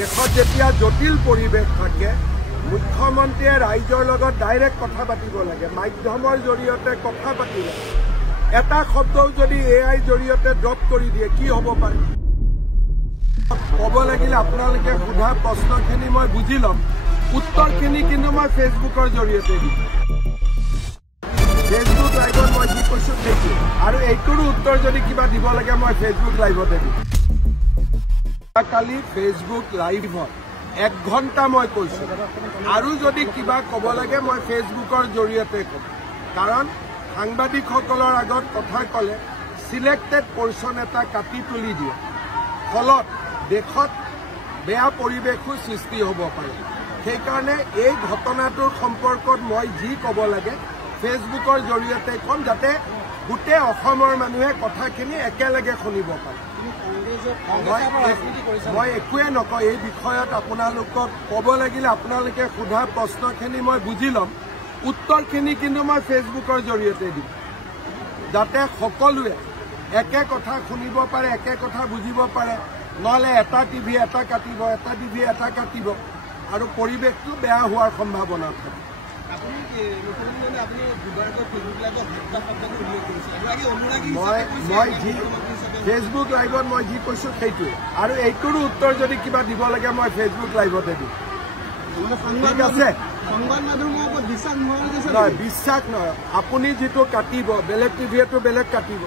দেশত যেতিয়া জটিল পৰিৱেশ থাকে মুখ্যমন্ত্ৰীয়ে ৰাইজৰ লগত ডাইৰেক্ট কথা পাতিব লাগে মাধ্যমৰ জৰিয়তে কথা পাতিলে এটা শব্দও যদি এআই জৰিয়তে ড্ৰপ কৰি দিয়ে কি হ'ব পাৰে ক'ব লাগিলে আপোনালোকে সোধা প্ৰশ্নখিনি মই বুজি ল'ম উত্তৰখিনি কিন্তু মই ফেচবুকৰ জৰিয়তে দিম ফেচবুক লাইভত মই যি কৈছোঁ সেইটো আৰু এইটোৰো উত্তৰ যদি কিবা দিব লাগে মই ফেচবুক লাইভতে দিম কালি ফেচবুক লাইভত 1 ঘণ্টা মই কৈছোঁ আৰু যদি কিবা ক'ব লাগে মই ফেচবুকৰ জৰিয়তে ক'ম কাৰণ সাংবাদিকসকলৰ আগত কথা ক'লে সিলেক্টেড পৰ্চন এটা কাটি তুলি দিয়ে ফলত দেশত বেয়া পৰিৱেশো সৃষ্টি হ'ব পাৰে সেইকাৰণে এই ঘটনাটোৰ সম্পৰ্কত মই যি ক'ব লাগে ফেচবুকৰ জৰিয়তে ক'ম যাতে গোটেই অসমৰ মানুহে কথাখিনি একেলগে শুনিব পাৰে মই একোৱে নকওঁ এই বিষয়ত আপোনালোকক ক'ব লাগিলে আপোনালোকে সোধা প্ৰশ্নখিনি মই বুজি ল'ম উত্তৰখিনি কিন্তু মই ফেচবুকৰ জৰিয়তে দিম যাতে সকলোৱে একে কথা শুনিব পাৰে একে কথা বুজিব পাৰে নহ'লে এটা টিভি এটা কাটিব এটা টিভি এটা কাটিব আৰু পৰিৱেশটো বেয়া হোৱাৰ সম্ভাৱনা থাকে মই যি ফেচবুক লাইভত মই যি কৈছোঁ সেইটোৱে আৰু এইটোৰো উত্তৰ যদি কিবা দিব লাগে মই ফেচবুক লাইভতে দিম ঠিক আছে নহয় বিশ্বাস নহয় আপুনি যিটো কাটিব বেলেগ টিভিয়েটো বেলেগ কাটিব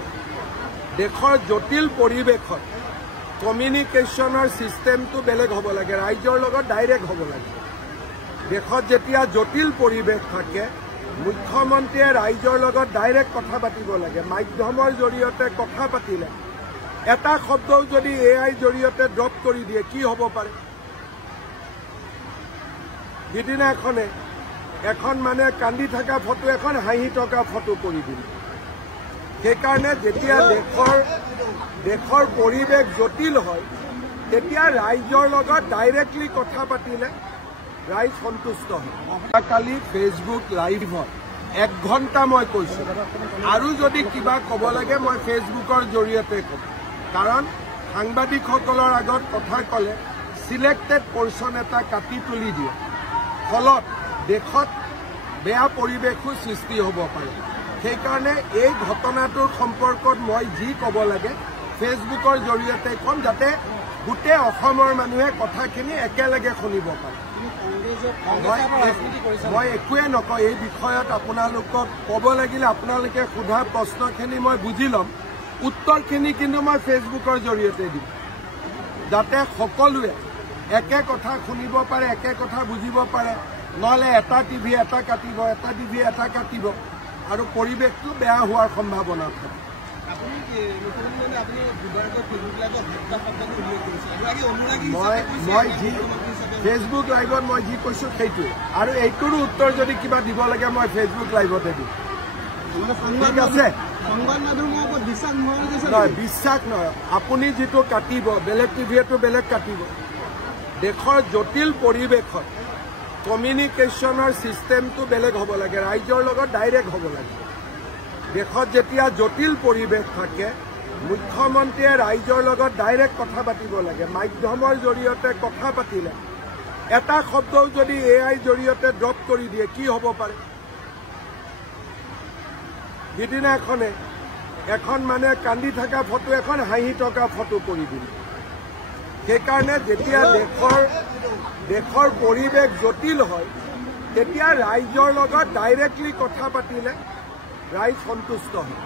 দেশৰ জটিল পৰিৱেশত কমিউনিকেশ্যনৰ ছিষ্টেমটো বেলেগ হ'ব লাগে ৰাইজৰ লগত ডাইৰেক্ট হ'ব লাগে দেশত যেতিয়া জটিল পৰিৱেশ থাকে মুখ্যমন্ত্ৰীয়ে ৰাইজৰ লগত ডাইৰেক্ট কথা পাতিব লাগে মাধ্যমৰ জৰিয়তে কথা পাতিলে এটা শব্দও যদি এআই জৰিয়তে ড্ৰপ কৰি দিয়ে কি হ'ব পাৰে সিদিনা এখন মানে কান্দি থকা ফটো এখন হাঁহি থকা ফটো কৰি দিলে সেইকাৰণে যেতিয়া দেশৰ পৰিৱেশ জটিল হয় তেতিয়া ৰাইজৰ লগত ডাইৰেক্টলি কথা পাতিলে ৰাইজ সন্তুষ্ট হয় কালি ফেচবুক লাইভত 1 ঘণ্টা মই কৈছোঁ আৰু যদি কিবা ক'ব লাগে মই ফেচবুকৰ জৰিয়তে ক'ম কাৰণ সাংবাদিকসকলৰ আগত কথা ক'লে সিলেক্টেড পৰ্চন এটা কাটি তুলি দিয়ে ফলত দেশত বেয়া পৰিৱেশো সৃষ্টি হ'ব পাৰে সেইকাৰণে এই ঘটনাটোৰ সম্পৰ্কত মই যি ক'ব লাগে ফেচবুকৰ জৰিয়তে ক'ম যাতে গোটেই অসমৰ মানুহে কথাখিনি একেলগে শুনিব পাৰে মই একোৱে নকওঁ এই বিষয়ত আপোনালোকক ক'ব লাগিলে আপোনালোকে সোধা প্ৰশ্নখিনি মই বুজি ল'ম উত্তৰখিনি কিন্তু মই ফেচবুকৰ জৰিয়তে দিম যাতে সকলোৱে একে কথা শুনিব পাৰে একে কথা বুজিব পাৰে নহ'লে এটা টিভি এটা কাটিব এটা টিভি এটা কাটিব আৰু পৰিৱেশটো বেয়া হোৱাৰ সম্ভাৱনা থাকে মই যি ফেচবুক লাইভত মই যি কৈছোঁ সেইটোৱে আৰু এইটোৰো উত্তৰ যদি কিবা দিব লাগে মই ফেচবুক লাইভতে দিম ঠিক আছে নহয় বিশ্বাস নহয় আপুনি যিটো কাটিব বেলেগ টিভিয়েটো বেলেগ কাটিব দেশৰ জটিল পৰিৱেশত কমিউনিকেশ্যনৰ ছিষ্টেমটো বেলেগ হ'ব লাগে ৰাইজৰ লগত ডাইৰেক্ট হ'ব লাগে দেশত যেতিয়া জটিল পৰিৱেশ থাকে মুখ্যমন্ত্ৰীয়ে ৰাইজৰ লগত ডাইৰেক্ট কথা পাতিব লাগে মাধ্যমৰ জৰিয়তে কথা পাতিলে এটা শব্দও যদি এআই জৰিয়তে ড্ৰপ কৰি দিয়ে কি হ'ব পাৰে সিদিনা এখন মানে কান্দি থকা ফটো এখন হাঁহি থকা ফটো কৰি দিলে সেইকাৰণে যেতিয়া দেশৰ পৰিৱেশ জটিল হয় তেতিয়া ৰাইজৰ লগত ডাইৰেক্টলি কথা পাতিলে ৰাইজ সন্তুষ্ট হয়